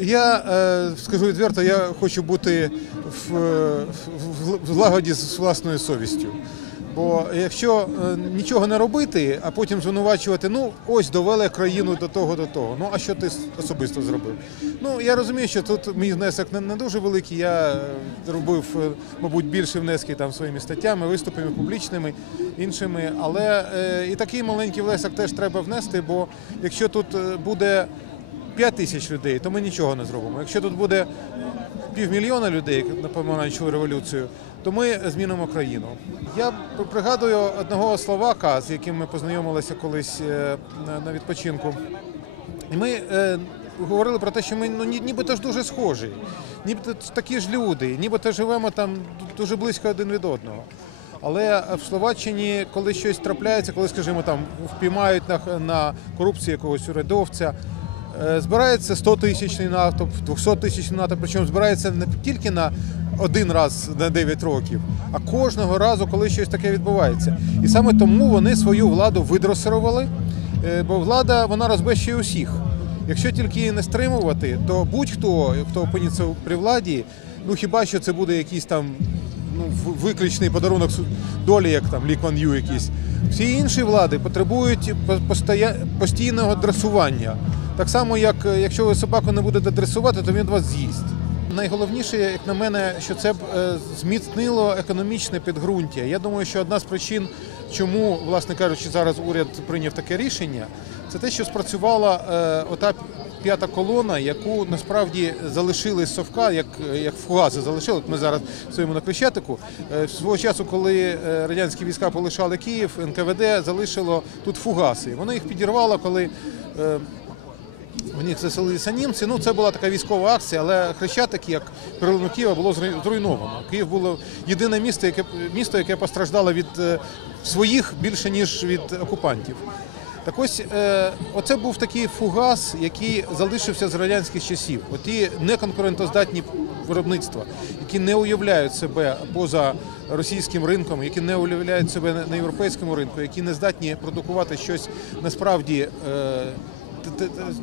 Я е, скажу відверто, я хочу бути в, в, в злагоді з власною совістю. Бо якщо е, нічого не робити, а потім звинувачувати, ну ось довели країну до того, до того. Ну а що ти особисто зробив? Ну я розумію, що тут мій внесок не, не дуже великий. Я е, робив, мабуть, більше внески там своїми статтями, виступами публічними, іншими. Але е, і такий маленький внесок теж треба внести, бо якщо тут буде 5 тисяч людей, то ми нічого не зробимо. Якщо тут буде півмільйона людей як на помаранчеву революцію, то ми змінимо країну. Я пригадую одного словака, з яким ми познайомилися колись е, на- відпочинку. І ми е, говорили про те, що ми ну, нібито ж дуже схожі, нібито такі ж люди, нібито живемо там дуже близько один від одного. Але в Словаччині, коли щось трапляється, коли, скажімо, там впіймають на, на корупцію якогось урядовця, збирається 100 тисячний натовп, 200 тисячний натовп, причому збирається не тільки на один раз на 9 років, а кожного разу, коли щось таке відбувається. І саме тому вони свою владу видросирували, е, бо влада вона розбещує усіх. Якщо тільки її не стримувати, то будь-хто, хто опиниться при владі, ну хіба що це буде якийсь там ну, виключний подарунок долі, як там Лі Кван Ю якийсь. Всі інші влади потребують по- постійного дресування. Так само, як е, якщо ви собаку не будете дресувати, то він вас з'їсть. Найголовніше, як на мене, що це б е, зміцнило економічне підґрунтя. Я думаю, що одна з причин, чому, власне кажучи, зараз уряд прийняв таке рішення, це те, що спрацювала е, ота п'ята колона, яку насправді залишили з совка, як, як фугаси залишили. От ми зараз стоїмо на Крещатику. Свого часу, коли радянські війська полишали Київ, НКВД залишило тут фугаси. Воно їх підірвало, коли. Е, в них заселилися німці. Ну, це була така військова акція, але Хрещатик, як перлину Києва, було зруй- зруйновано. Київ було єдине місто, яке місто, яке постраждало від е, своїх більше ніж від окупантів. Так ось е, оце був такий фугас, який залишився з радянських часів. Оті неконкурентоздатні виробництва, які не уявляють себе поза російським ринком, які не уявляють себе на- на європейському ринку, які не здатні продукувати щось насправді.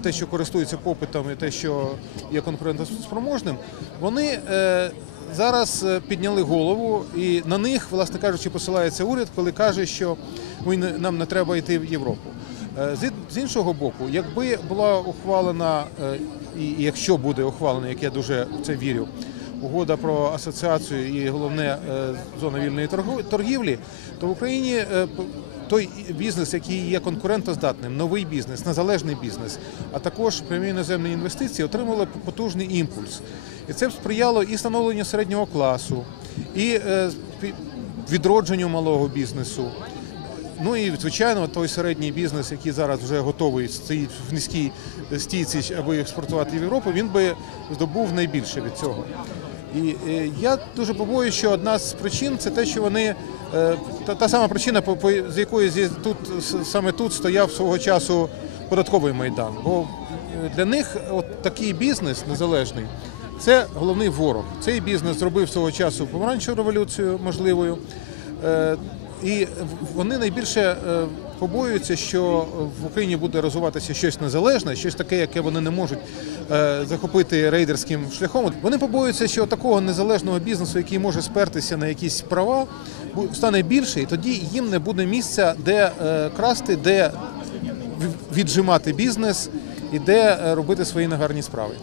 Те- що користується попитом, і те, що є конкурентоспроможним, вони е, зараз е, підняли голову, і на них, власне кажучи, посилається уряд, коли каже, що «Ой, нам не треба йти в Європу. Е, З іншого боку, якби була ухвалена, і якщо буде ухвалена, як я дуже в це вірю, угода про асоціацію і головне зона вільної торгівлі, то в Україні той бізнес, який є конкурентоздатним, новий бізнес, незалежний бізнес, а також прямі іноземні інвестиції отримали потужний імпульс. І це б сприяло і становленню середнього класу, і е, відродженню малого бізнесу. Ну і звичайно, той середній бізнес, який зараз вже готовий стоїть в низькій стійці, аби експортувати в Європу, він би здобув найбільше від цього. І е, я дуже побоююся, що одна з причин це те, що вони е, та, та сама причина, по, по з якої тут саме тут стояв свого часу податковий майдан. Бо е, для них от такий бізнес незалежний. Це головний ворог. Цей бізнес зробив свого часу помаранчеву революцію можливою. І вони найбільше побоюються, що в Україні буде розвиватися щось незалежне, щось таке, яке вони не можуть е, захопити рейдерським шляхом. Вони побоюються, що такого незалежного бізнесу, який може спертися на якісь права, стане більше, і тоді їм не буде місця, де е, красти, де віджимати бізнес і де е, робити свої негарні справи.